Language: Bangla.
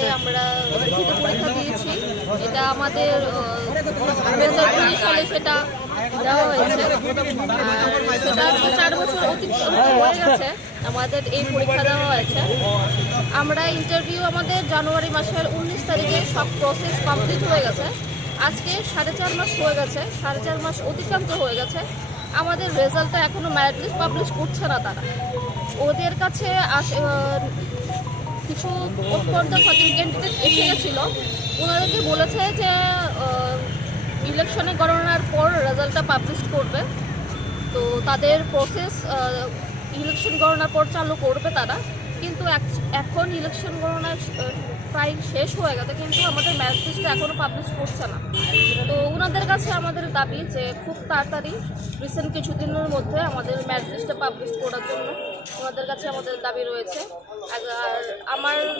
যে আমরা লিখিত পরীক্ষা দিয়েছি, এটা আমাদের 2019 সালে সেটা দেওয়া হয়েছে। সেটা 4 বছর অতিক্রান্ত হয়ে গেছে আমাদের এই পরীক্ষা দেওয়া হয়েছে। আমরা ইন্টারভিউ আমাদের জানুয়ারি মাসের 19 তারিখে সব প্রসেস কমপ্লিট হয়ে গেছে। আজকে 4.5 মাস হয়ে গেছে, 4.5 মাস অতিক্রান্ত হয়ে গেছে। আমাদের রেজাল্টটা এখনও মেরিট লিস্ট পাবলিশ করছে না তারা। ওদের কাছে কিছু পর্যায়ে ক্যান্ডিডেট এসে গেছিলো, ওনাদেরকে বলেছে যে ইলেকশনে গণনার পর রেজাল্টটা পাবলিশ করবে। তো তাদের প্রসেস ইলেকশন গণনার পর চালু করবে তারা, কিন্তু এখন ইলেকশন গণনা প্রায় শেষ হয়ে গেছে, কিন্তু আমাদের মেরিট লিস্টটা এখনও পাবলিশ করছে না। তো ওনাদের কাছে আমাদের দাবি যে খুব তাড়াতাড়ি রিসেন্ট কিছুদিনের মধ্যে আমাদের মেরিট লিস্টটা পাবলিশ করার জন্য ওনাদের কাছে আমাদের দাবি রয়েছে। আর আমার